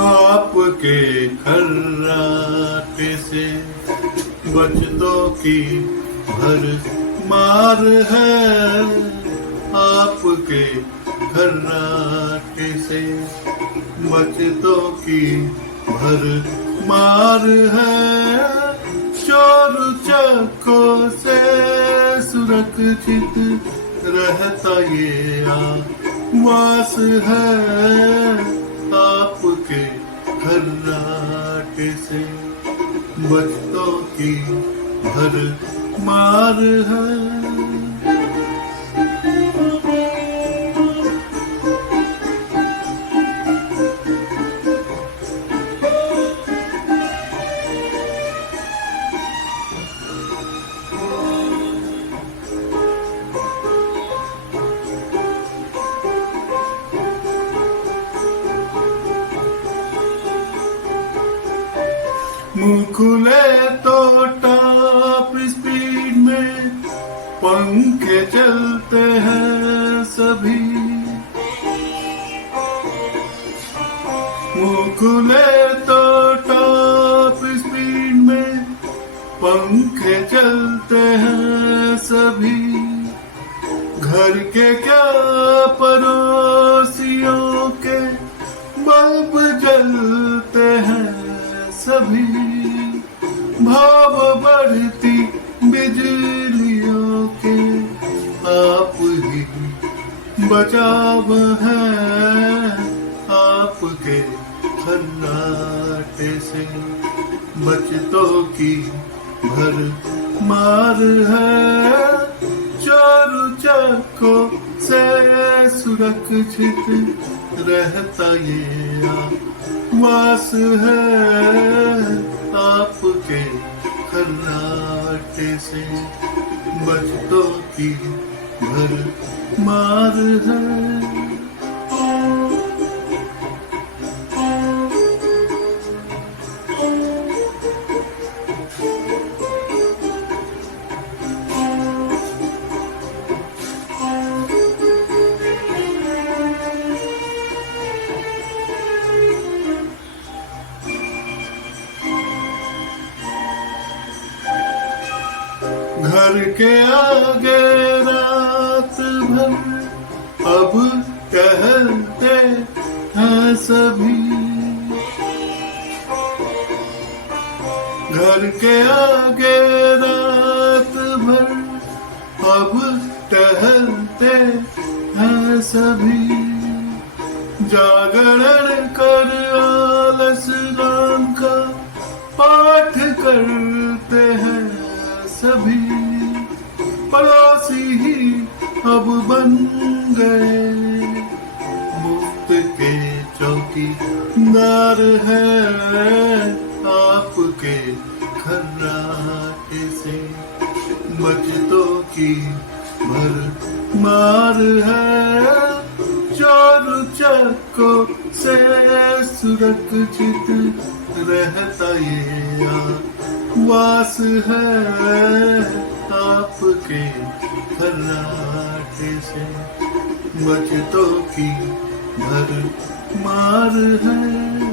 आपके खर्राटे से बचतों की भर मार है। आपके खर्राटे से बचतों की भर मार है। चोर चक्कों से सुरक्षित रहता ये आवास है। आपके खर्राटे से बचतों की भर मार है। मुंह खुले तो टॉप स्पीड में पंखे चलते हैं सभी। मुंह खुले तो टॉप स्पीड में पंखे चलते हैं सभी। घर के क्या पड़ोसियों के बल्ब जलते हैं सभी। भाव बढ़ती बिजलियों के आप ही बचाव है। आपके खर्राटे से बचतों की भर मार है। चोर चक्कों से सुरक्षित रहता ये आवास है। आपके खर्राटे से बचतों की भर मार है। घर के आगे रात भर अब टहलते हैं सभी। घर के आगे रात भर अब टहलते हैं सभी। जागरण कर आलस नाम का पाठ करते हैं सभी। पड़ोसी ही अब बन गए मुफ्त के चौकीदार है। आपके खर्राटे से बचतों की भर मार है। चोर चक्कों से सुरक्षित रहता ये आवास है। आपके खर्राटे से बचतों की भर मार है।